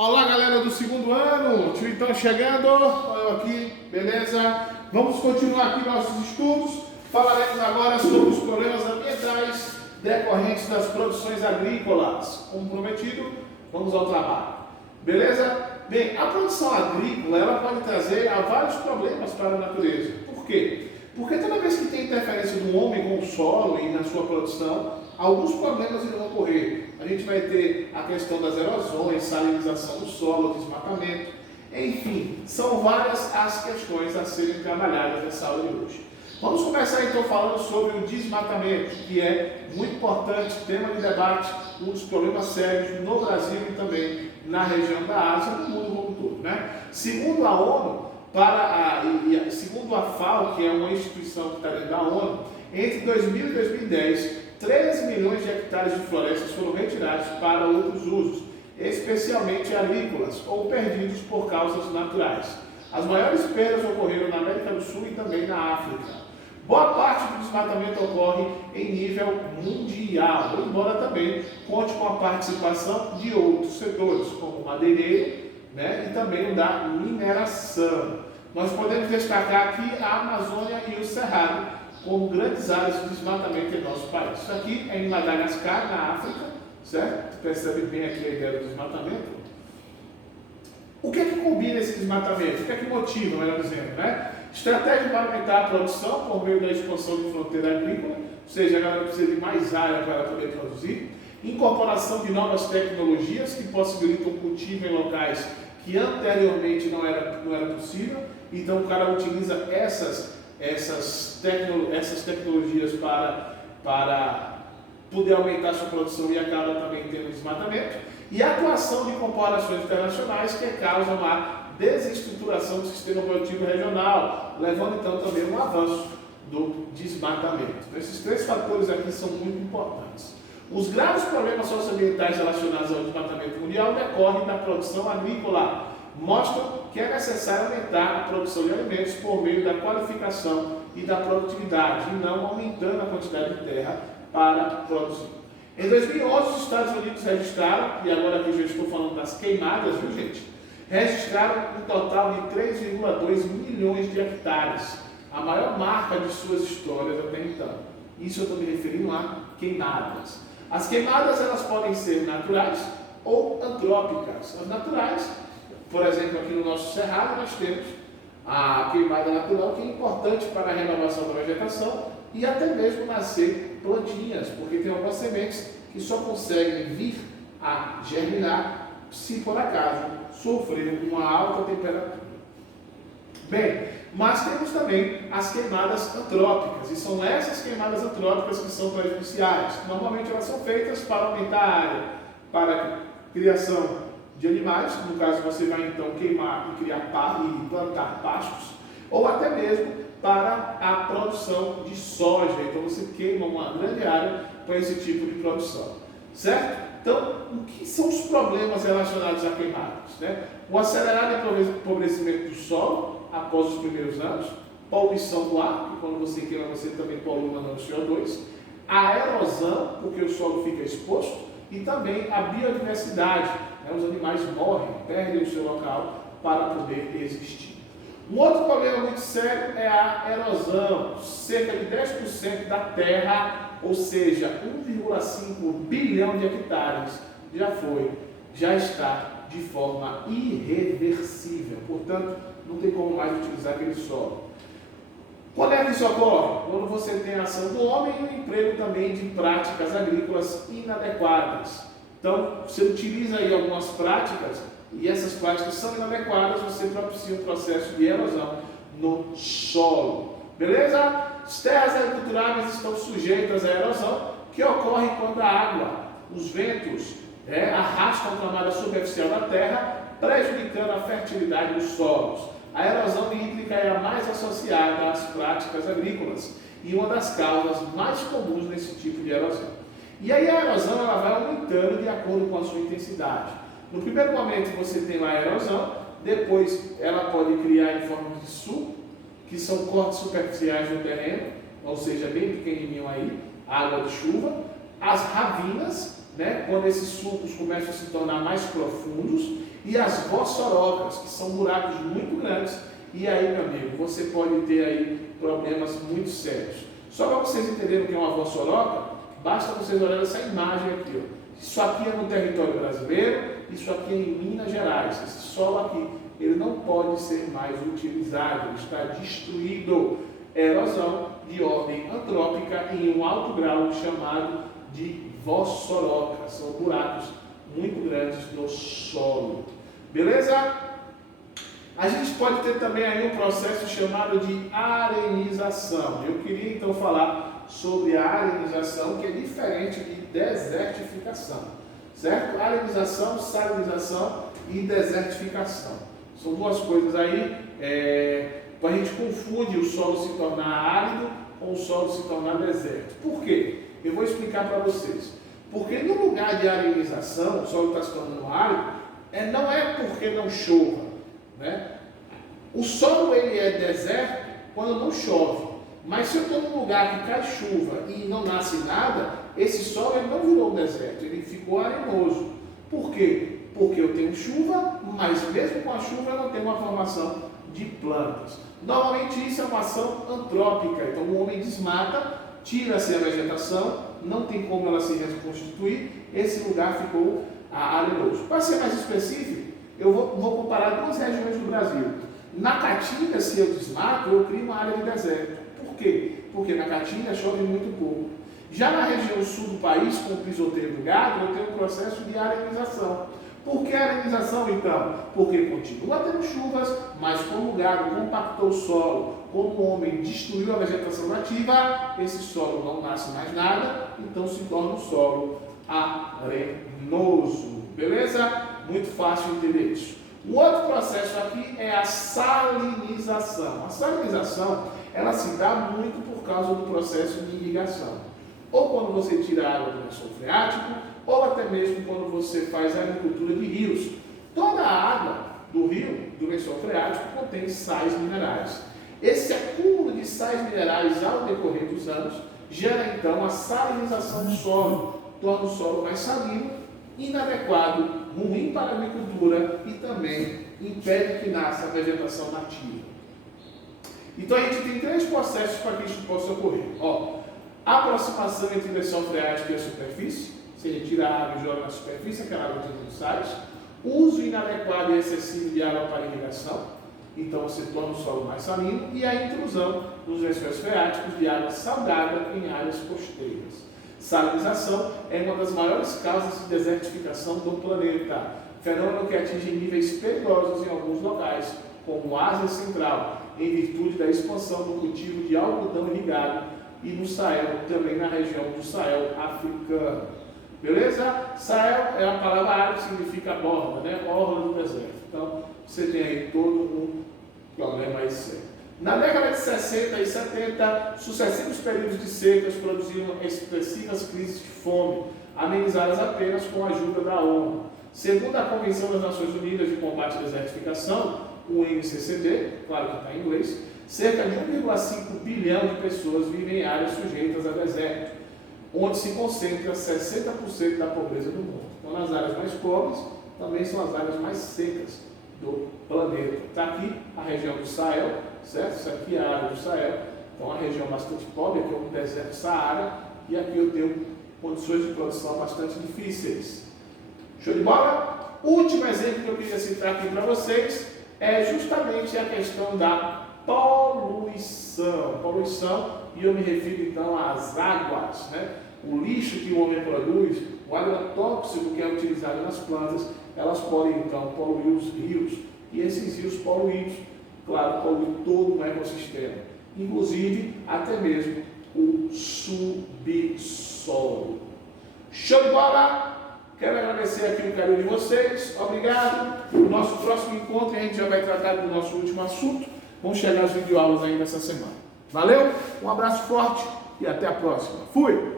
Olá, galera do segundo ano, tio então chegando, eu aqui, beleza? Vamos continuar aqui nossos estudos. Falaremos agora sobre os problemas ambientais decorrentes das produções agrícolas. Como prometido, vamos ao trabalho, beleza? Bem, a produção agrícola ela pode trazer vários problemas para a natureza. Por quê? Porque toda vez que tem interferência do homem com o solo e na sua produção, alguns problemas irão ocorrer. A gente vai ter a questão das erosões, salinização do solo, desmatamento, enfim, são várias as questões a serem trabalhadas nessa aula de hoje. Vamos começar então falando sobre o desmatamento, que é muito importante, tema de debate, um dos problemas sérios no Brasil e também na região da Ásia, no mundo como todo, né? Segundo a ONU, segundo a FAO, que é uma instituição que está dentro da ONU, entre 2000 e 2010, 13 milhões de hectares de florestas foram retirados para outros usos, especialmente agrícolas, ou perdidos por causas naturais. As maiores perdas ocorreram na América do Sul e também na África. Boa parte do desmatamento ocorre em nível mundial, embora também conte com a participação de outros setores, como o madeireiro, né, e também o da mineração. Nós podemos destacar aqui a Amazônia e o Cerrado como grandes áreas de desmatamento em nosso país. Isso aqui é em Madagascar, na África, certo? Percebe bem aqui a ideia do desmatamento. O que é que combina esse desmatamento? O que é que motiva, melhor dizendo, né? Estratégia para aumentar a produção por meio da expansão de fronteira agrícola, ou seja, a galera precisa de mais área para poder produzir. Incorporação de novas tecnologias que possibilitam o cultivo em locais que anteriormente não era possível. Então o cara utiliza essas tecnologias para poder aumentar a sua produção e acaba também tendo desmatamento. E a atuação de corporações internacionais que causam a desestruturação do sistema produtivo regional, levando então também um avanço do desmatamento. Então, esses três fatores aqui são muito importantes. Os graves problemas socioambientais relacionados ao desmatamento mundial decorrem da produção agrícola, mostram que é necessário aumentar a produção de alimentos por meio da qualificação e da produtividade, e não aumentando a quantidade de terra para produzir. Em 2011, os Estados Unidos registraram, e agora aqui eu já estou falando das queimadas, viu gente? Registraram um total de 3,2 milhões de hectares, a maior marca de suas histórias até então. Isso eu estou me referindo a queimadas. As queimadas elas podem ser naturais ou antrópicas. As naturais, por exemplo, aqui no nosso cerrado nós temos a queimada natural, que é importante para a renovação da vegetação e até mesmo nascer plantinhas, porque tem algumas sementes que só conseguem vir a germinar se por acaso sofrer uma alta temperatura. Bem, mas temos também as queimadas antrópicas, e são essas queimadas antrópicas que são prejudiciais. Normalmente elas são feitas para aumentar a área para a criação de animais, no caso você vai então queimar e criar e plantar pastos, ou até mesmo para a produção de soja, então você queima uma grande área para esse tipo de produção, certo? Então, o que são os problemas relacionados a queimadas, né? O acelerado empobrecimento do solo após os primeiros anos, poluição do ar, que quando você queima você também polui mandando CO2, a erosão, porque o solo fica exposto, e também a biodiversidade, né? Os animais morrem, perdem o seu local para poder existir. Um outro problema muito sério é a erosão. Cerca de 10% da terra, ou seja, 1,5 bilhão de hectares, já está de forma irreversível. Portanto, não tem como mais utilizar aquele solo. Quando é que isso ocorre? Quando você tem a ação do homem e o emprego também de práticas agrícolas inadequadas. Então, você utiliza aí algumas práticas e essas práticas são inadequadas, você propicia um processo de erosão no solo. Beleza? As terras agriculturáveis estão sujeitas à erosão, que ocorre quando a água, os ventos, arrastam a camada superficial da terra, prejudicando a fertilidade dos solos. A erosão hídrica é a mais associada às práticas agrícolas e uma das causas mais comuns nesse tipo de erosão. E aí a erosão ela vai aumentando de acordo com a sua intensidade. No primeiro momento você tem lá a erosão, depois ela pode criar em forma de sulco, que são cortes superficiais do terreno, ou seja, bem pequenininho aí, água de chuva, as ravinas, né, quando esses sulcos começam a se tornar mais profundos, E as vossorocas, que são buracos muito grandes, e aí, meu amigo, você pode ter aí problemas muito sérios. Só para vocês entenderem o que é uma vossoroca, basta vocês olharem essa imagem aqui, ó. Isso aqui é no território brasileiro, isso aqui é em Minas Gerais. Esse solo aqui, ele não pode ser mais utilizado, ele está destruído. É erosão de ordem antrópica em um alto grau chamado de vossoroca. São buracos muito grandes no solo. Beleza? A gente pode ter também aí um processo chamado de arenização. Eu queria então falar sobre a arenização, que é diferente de desertificação, certo? Arenização, salinização e desertificação. São duas coisas aí, a gente confunde o solo se tornar árido com o solo se tornar deserto. Por quê? Eu vou explicar para vocês. Porque no lugar de arenização, o solo está se tornando árido, não é porque não chova, né? O solo ele é deserto quando não chove. Mas se eu estou num lugar que cai chuva e não nasce nada, esse solo ele não virou um deserto, ele ficou arenoso. Por quê? Porque eu tenho chuva, mas mesmo com a chuva eu não tenho uma formação de plantas. Normalmente isso é uma ação antrópica, então o homem desmata, tira-se a vegetação, não tem como ela se reconstituir, esse lugar ficou arenoso. Para ser mais específico, eu vou comparar duas regiões do Brasil. Na Caatinga, se eu desmato, eu crio uma área de deserto. Por quê? Porque na Caatinga chove muito pouco. Já na região sul do país, com o pisoteio do gado, eu tenho um processo de arenização. Por que arenização, então? Porque continua tendo chuvas, mas como o gado compactou o solo, como o homem destruiu a vegetação nativa, esse solo não nasce mais nada, então se torna um solo arenoso. Beleza? Muito fácil entender isso. O outro processo aqui é a salinização. A salinização, ela se dá muito por causa do processo de irrigação. Ou quando você tira a água do lençol freático, ou até mesmo quando você faz a agricultura de rios. Toda a água do rio, do lençol freático, contém sais minerais. Esse acúmulo de sais minerais ao decorrer dos anos gera então a salinização do solo, torna o solo mais salino, inadequado, ruim para a agricultura e também impede que nasça a vegetação nativa. Então a gente tem três processos para que isso possa ocorrer. A aproximação entre lençol freático e a superfície, você retira a água e joga na superfície, aquela água tem muitos sais. Uso inadequado e excessivo de água para irrigação, então você torna o solo mais salino, e a intrusão nos lençóis freáticos de água salgada em áreas costeiras. Salinização é uma das maiores causas de desertificação do planeta, fenômeno que atinge níveis perigosos em alguns locais, como a Ásia Central, em virtude da expansão do cultivo de algodão irrigado, e no Sahel, também na região do Sahel africano. Beleza? Sahel é a palavra árabe que significa borda, né? Orla do deserto. Então, você tem aí todo um problema aí sério. Na década de 60 e 70, sucessivos períodos de secas produziram expressivas crises de fome, amenizadas apenas com a ajuda da ONU. Segundo a Convenção das Nações Unidas de Combate à Desertificação, o NCCD, claro que está em inglês, cerca de 1,5 bilhão de pessoas vivem em áreas sujeitas a deserto, onde se concentra 60% da pobreza do mundo. Então, nas áreas mais pobres, também são as áreas mais secas do planeta. Está aqui a região do Sahel, certo? Isso aqui é a área do Sahel, então uma região bastante pobre, aqui é o deserto Saara, e aqui eu tenho condições de produção bastante difíceis. Show de bola? O último exemplo que eu queria citar aqui para vocês é justamente a questão da poluição. Poluição, e eu me refiro então às águas, né? O lixo que o homem produz, o agrotóxico que é utilizado nas plantas, elas podem então poluir os rios, e esses rios poluídos, claro, poluem todo o ecossistema, inclusive até mesmo o subsolo. Show de bola! Quero agradecer aqui o carinho de vocês, obrigado. No nosso próximo encontro a gente já vai tratar do nosso último assunto. Vão chegar as videoaulas ainda essa semana. Valeu, um abraço forte e até a próxima. Fui!